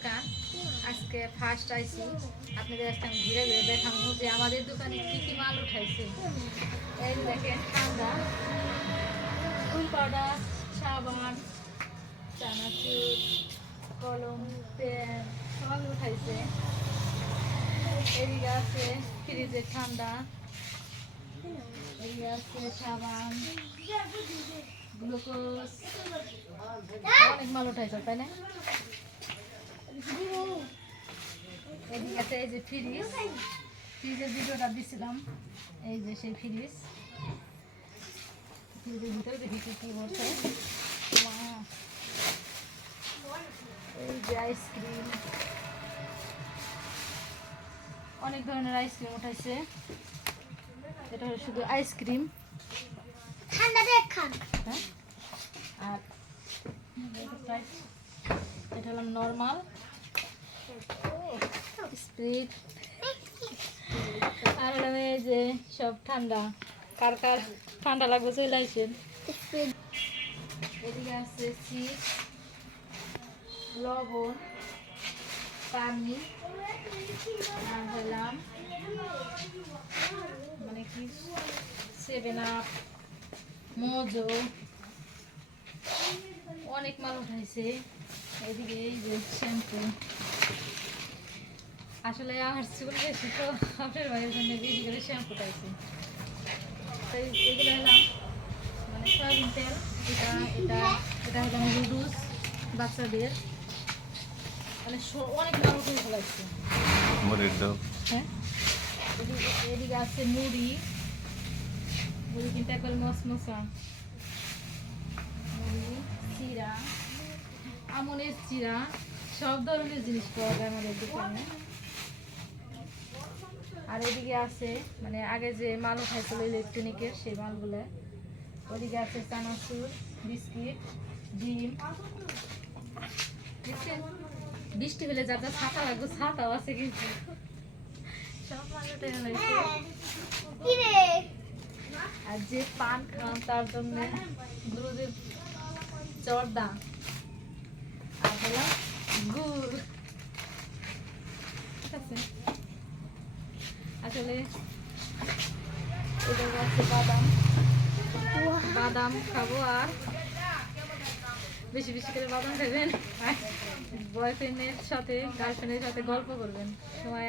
দোকান আজকে ফার্স্ট আইছি আপনাদের আজকে আমি ঘুরে ঘুরে দেখাবো যে আমাদের দোকানে কি কি মাল উঠাইছে। এই দেখেন ঠান্ডা, ফুল পাউডার, সাবান, চানাচুর, কলম, পেন সব উঠাইছে। এদিকে আছে ফ্রিজের ঠান্ডা, এদিকে আছে সাবান, গ্লুকোজ, অনেক মাল উঠাইছে তাই না? এদিকে আছে এই যে ফ্রিজ, ফ্রিজের ভিডিওটা দিছিলাম, এই যে সেই ফ্রিজ, ফ্রিজের ভিতরে দেখি কি বলছে। এই যে আইসক্রিম, অনেক ধরনের আইসক্রিম উঠাইছে। এটা হলো শুধু আইসক্রিম, ঠান্ডা দেখান। হ্যাঁ, আর এটা হলো নর্মাল স্প্রিট, আর হলো এই যে সব ঠান্ডা। কার কার ঠান্ডা লাগবে চলে আসেন। এদিকে আছে চিপস, লবণ, পানি, হলাম মানে কি 7 আপ, মোজো, অনেক মাল উঠাইছে। এদিকে এই যে শ্যাম্পু, আসলে আমার চুল বেশি তো আপনার ভাইয়ের জন্য বেশি করে শ্যাম্পু উঠাইছে। তাই এগুলো হলাম মানে সয়াবিন তেল, এটা এটা এটা হলো নুডলস বাচ্চাদের, মানে অনেক মাল উঠে ফেলাইছে। হ্যাঁ, এদিকে আছে মুড়ি, মুড়ি কিন্তু একবার মশমশা, মুড়ি, চিরা, আমলের চিরা, সব ধরনের জিনিস পাওয়া যায় আমাদের দোকানে। আর এদিকে আছে মানে আগে যে মাল উঠাইছিল ইলেকট্রনিকের সেই মালগুলো। ওদিকে আছে চানাচুর, বিস্কিট, ডিম। দেখছেন বৃষ্টি হলে যা যা ছাতা লাগবে ছাতাও আছে কিন্তু সব মাল উঠে ফেলাইছে। আর যে পান খান তার জন্য দুধের জর্দা, আর হলো গুড়, ঠিক আছে। আসলে এদের আছে বাদাম, বাদাম খাবো, আর বেশি বেশি করে বাদাম খাবেন, বয়ফ্রেন্ডের সাথে গার্লফ্রেন্ডের সাথে গল্প করবেন, সময়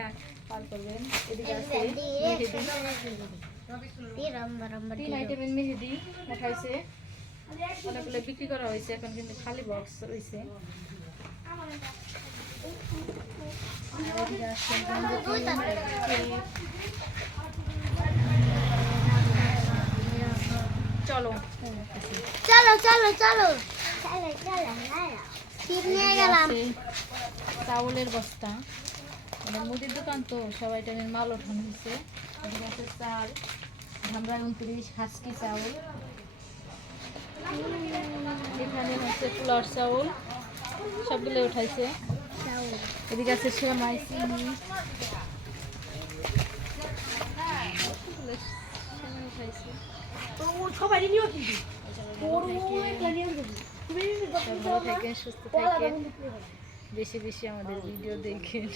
পার করবেন। এদিকে আছে মেহেদি, 3 আইটেমের মেহেদি উঠাইছে, অনেকগুলো বিক্রি করা হয়েছে, এখন কিন্তু খালি বক্স রয়েছে। চলো চলো চলো চলো নিয়ে গেলাম। চাউলের বস্তা, মানে মুদির দোকান তো সব আইটেমের মাল ওঠানো হয়েছে। এখানে আছে চাল, ধামরা 29 হাসকি চাউল, এখানে হচ্ছে পোলার চাউল, সবগুলো উঠাইছে। এদিকে আছে সেমাই, চিনি, সুস্থ থাকেন, বেশি বেশি আমাদের ভিডিও দেখেন।